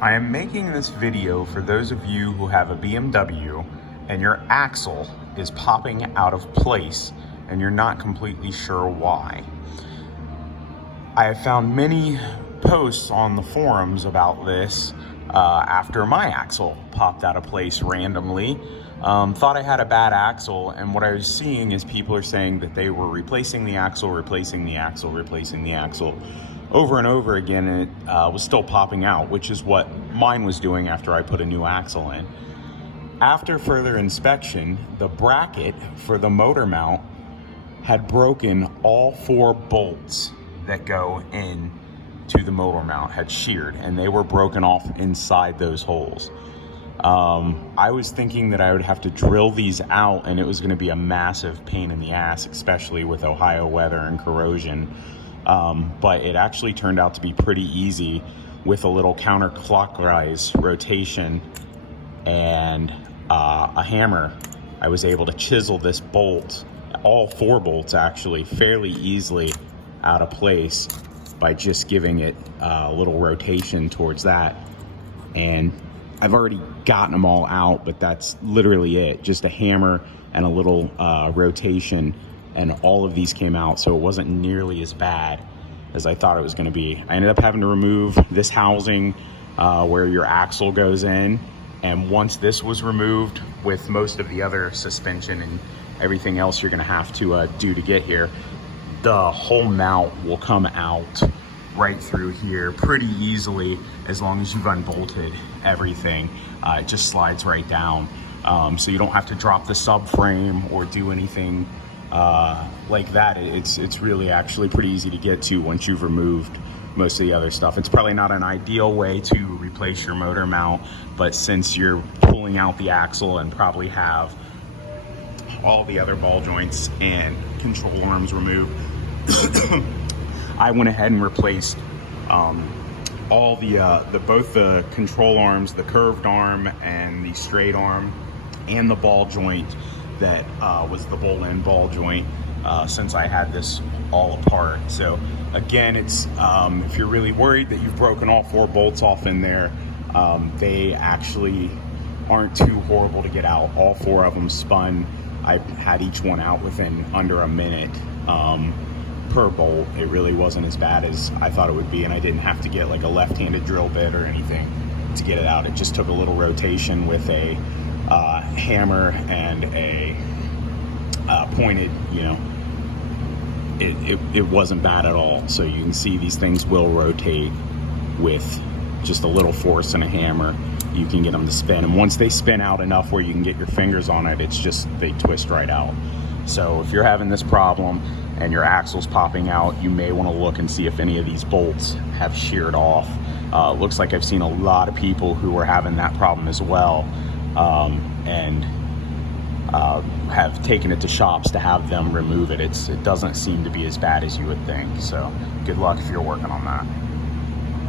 I am making this video for those of you who have a BMW and your axle is popping out of place and you're not completely sure why. I have found many posts on the forums about this after my axle popped out of place randomly. Thought I had a bad axle, and what I was seeing is people are saying that they were replacing the axle over and over again, and it was still popping out, which is what mine was doing after I put a new axle in. After further inspection, the bracket for the motor mount had broken. All 4 bolts that go in to the motor mount had sheared, and they were broken off inside those holes. I was thinking that I would have to drill these out, and it was going to be a massive pain in the ass, especially with Ohio weather and corrosion. But it actually turned out to be pretty easy with a little counterclockwise rotation and a hammer. I was able to chisel this bolt, all 4 bolts actually, fairly easily out of place by just giving it a little rotation towards that. And I've already gotten them all out, but that's literally it. Just a hammer and a little rotation, and all of these came out, so it wasn't nearly as bad as I thought it was going to be. I ended up having to remove this housing where your axle goes in, and once this was removed, with most of the other suspension and everything else you're going to have to do to get here, the whole mount will come out right through here pretty easily as long as you've unbolted everything. It just slides right down, so you don't have to drop the subframe or do anything like that. It's really actually pretty easy to get to once you've removed most of the other stuff. It's probably not an ideal way to replace your motor mount, but since you're pulling out the axle and probably have all the other ball joints and control arms removed, I went ahead and replaced all both the control arms, the curved arm and the straight arm, and the ball joint that was the bolt-end ball joint, since I had this all apart. So again, it's if you're really worried that you've broken all 4 bolts off in there, they actually aren't too horrible to get out. All 4 of them spun. I had each one out within under a minute per bolt. It really wasn't as bad as I thought it would be, and I didn't have to get like a left-handed drill bit or anything to get it out. It just took a little rotation with a hammer and a pointed, it wasn't bad at all. So you can see these things will rotate with just a little force and a hammer. You can get them to spin, and once they spin out enough where you can get your fingers on it, it's just, they twist right out. So if you're having this problem and your axle's popping out, you may want to look and see if any of these bolts have sheared off. Looks like I've seen a lot of people who are having that problem as well, and have taken it to shops to have them remove it. It doesn't seem to be as bad as you would think. So good luck if you're working on that.